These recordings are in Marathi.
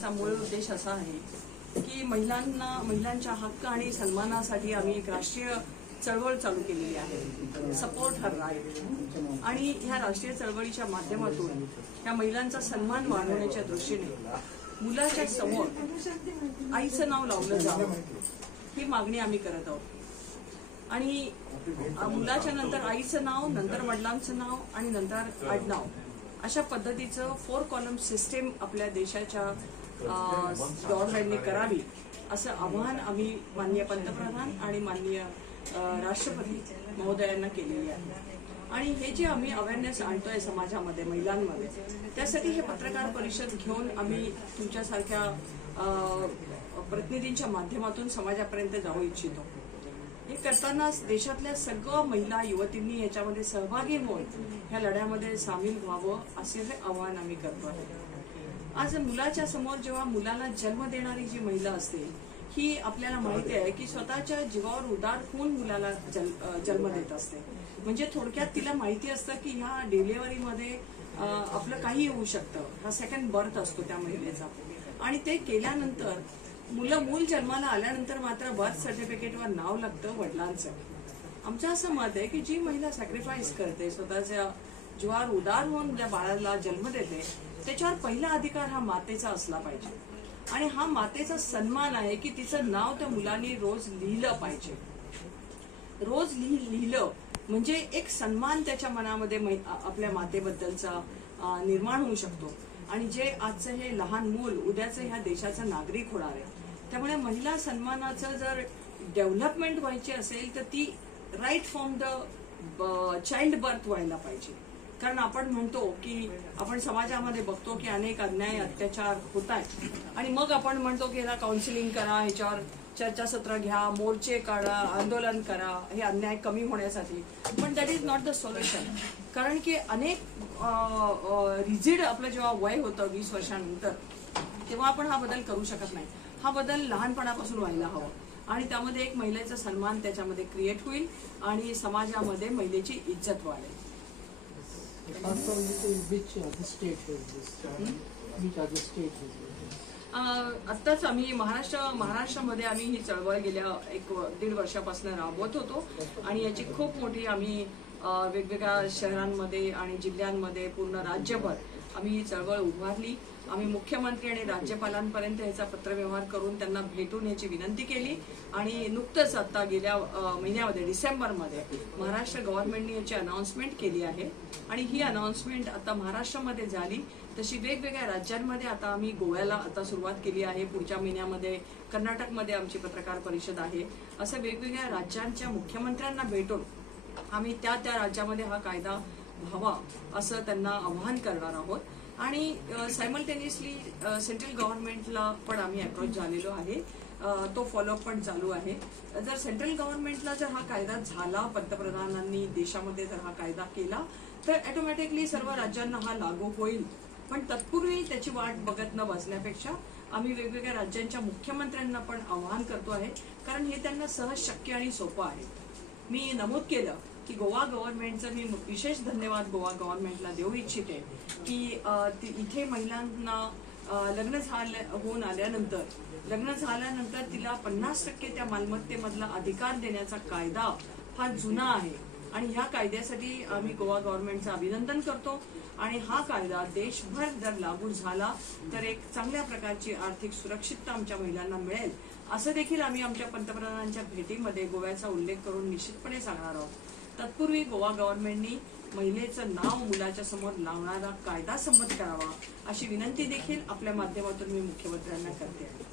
करण्याचा मूळ उद्देश असा आहे की महिलांच्या हक्क आणि सन्मानासाठी आम्ही एक राष्ट्रीय चळवळ चालू केलेली आहे, सपोर्ट हर राईट. आणि ह्या राष्ट्रीय चळवळीच्या माध्यमातून ह्या महिलांचा सन्मान वाढवण्याच्या दृष्टीने मुलाच्या समोर आईचं नाव लावलं जावं ही मागणी आम्ही करत आहोत. आणि मुलाच्या नंतर आईचं नाव, नंतर वडिलांचं नाव आणि नंतर आडनाव अशा पद्धतीचं 4 कॉलम सिस्टीम आपल्या देशाच्या गव्हर्नमेंटने करावी असं आवाहन आम्ही माननीय पंतप्रधान आणि माननीय राष्ट्रपती महोदयांना केलेली आहे. आणि हे जे आम्ही अवेअरनेस आणतोय समाजामध्ये, महिलांमध्ये, त्यासाठी हे पत्रकार परिषद घेऊन आम्ही तुमच्यासारख्या प्रतिनिधींच्या माध्यमातून समाजापर्यंत जाऊ इच्छितो. हे करताना देशातल्या सगळ्या महिला युवतींनी याच्यामध्ये सहभागी होऊन ह्या लढ्यामध्ये सामील व्हावं असे हे आवाहन आम्ही करतो आहे. आज मुलाच्या समोर जेव्हा मुलाला जन्म देणारी जी महिला असते ही आपल्याला माहिती आहे की स्वतःच्या जीवावर उदार होऊन मुलाला जन्म देत असते. म्हणजे थोडक्यात तिला माहिती असतं की ह्या डिलिव्हरीमध्ये आपलं काही होऊ शकतं. हा सेकंड बर्थ असतो त्या महिलेचा. आणि ते केल्यानंतर मूल जन्माला आल्यानंतर मात्र बर्थ सर्टिफिकेटवर नाव लागतं वडिलांचं. आमचं असं मत आहे की जी महिला सॅक्रिफाईस करते, स्वतःच्या जीवावर उदार होऊन ज्या बाळाला जन्म देते, त्याच्यावर पहिला अधिकार हा मातेचा असला पाहिजे. आणि हा मातेचा सन्मान आहे की तिचं नाव त्या मुलांनी रोज लिहिलं पाहिजे. रोज लिहिलं म्हणजे एक सन्मान त्याच्या मनामध्ये आपल्या मातेबद्दलचा निर्माण होऊ शकतो. आणि जे आजचं हे लहान मूल उद्याचं ह्या देशाचा नागरिक होणार आहे. त्यामुळे महिला सन्मानाचं जर डेव्हलपमेंट व्हायची असेल तर ती right from the child birth व्हायला पाहिजे. कारण आपण म्हणतो की आपण समाजामध्ये बघतो की अनेक अन्याय अत्याचार होत आहेत आणि मग आपण म्हणतो की ह्याला काउन्सिलिंग करा, ह्याच्यावर चर्चासत्र घ्या, मोर्चे काढा, आंदोलन करा हे अन्याय कमी होण्यासाठी. पण that is not the solution. कारण की अनेक रिजिड आपलं जेव्हा वय होतं 20 वर्षांनंतर तेव्हा आपण हा बदल करू शकत नाही. हा बदल लहानपणापासून व्हायला हवा आणि त्यामध्ये एक महिलेचा सन्मान त्याच्यामध्ये क्रिएट होईल आणि समाजामध्ये महिलेची इज्जत वाढेल. आत्ताच आम्ही महाराष्ट्रामध्ये आम्ही ही चळवळ गेल्या 1-1.5 वर्षापासून राबवत होतो आणि याची खूप मोठी आम्ही वेगवेगळ्या शहरांमध्ये आणि जिल्ह्यांमध्ये पूर्ण राज्यभर आम्ही ही चळवळ उभारली. आम्ही मुख्यमंत्री आणि राज्यपालांपर्यंत याचा पत्रव्यवहार करून त्यांना भेटून याची विनंती केली. आणि नुकतंच आता गेल्या महिन्यामध्ये डिसेंबरमध्ये महाराष्ट्र गव्हर्नमेंटने याची अनाउन्समेंट केली आहे. आणि ही अनाउन्समेंट आता महाराष्ट्रामध्ये झाली तशी वेगवेगळ्या राज्यांमध्ये आता आम्ही गोव्याला आता सुरुवात केली आहे. पुढच्या महिन्यामध्ये कर्नाटकमध्ये आमची पत्रकार परिषद आहे. असं वेगवेगळ्या राज्यांच्या मुख्यमंत्र्यांना भेटून आम्ही त्या राज्यामध्ये हा कायदा व्हावा असं त्यांना आवाहन करणार आहोत. आणि सायमल्टेनियसली सेंट्रल गव्हर्नमेंटला पण आम्ही अप्रोच झालेलो आहे. तो फॉलोअप पण चालू आहे. जर सेंट्रल गव्हर्नमेंटला जर हा कायदा झाला, पंतप्रधानांनी देशामध्ये जर हा कायदा केला तर ऑटोमॅटिकली सर्व राज्यांना हा लागू होईल. पण तत्पूर्वी त्याची वाट बघत न बसण्यापेक्षा आम्ही वेगवेगळ्या राज्यांच्या मुख्यमंत्र्यांना पण आवाहन करतो आहे. कारण हे त्यांना सहज शक्य आणि सोपं आहे. मी नमूद केलं की गोवा गव्हर्नमेंटचं मी विशेष धन्यवाद गोवा गव्हर्नमेंटला देऊ इच्छिते की इथे महिलांना लग्न होऊन आल्यानंतर लग्न झाल्यानंतर तिला 50% त्या मालमत्तेमधला अधिकार देण्याचा कायदा हा जुना आहे. आणि ह्या कायद्यासाठी आम्ही गोवा गव्हर्नमेंटचं अभिनंदन करतो. आणि हा कायदा देशभर जर लागू झाला तर एक चांगल्या प्रकारची आर्थिक सुरक्षितता आमच्या महिलांना मिळेल असं देखील आम्ही आमच्या पंतप्रधानांच्या भेटीमध्ये गोव्याचा उल्लेख करून निश्चितपणे सांगणार आहोत. तत्पूर्वी गोवा गव्हर्नमेंटनी महिलेचं नाव मुलाच्या समोर लावणारा कायदा संमत करावा अशी विनंती देखील आपल्या माध्यमातून मी मुख्यमंत्र्यांना करते आहे.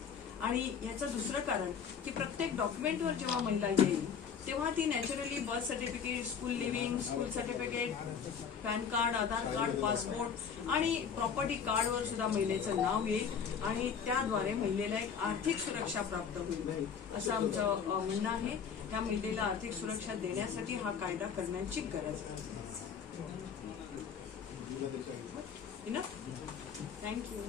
आणि याचं दुसरं कारण की प्रत्येक डॉक्युमेंटवर जेव्हा महिला येईल तेव्हा ती naturally birth certificate, school leaving, school certificate, PAN card, Aadhaar card, passport आणि प्रॉपर्टी कार्डवर सुद्धा महिलेचं नाव येईल आणि त्याद्वारे महिलेला एक आर्थिक सुरक्षा प्राप्त होईल असं आमचं म्हणणं आहे. त्या महिलेला आर्थिक सुरक्षा देण्यासाठी हा कायदा करण्याची गरज आहे. थँक्यू.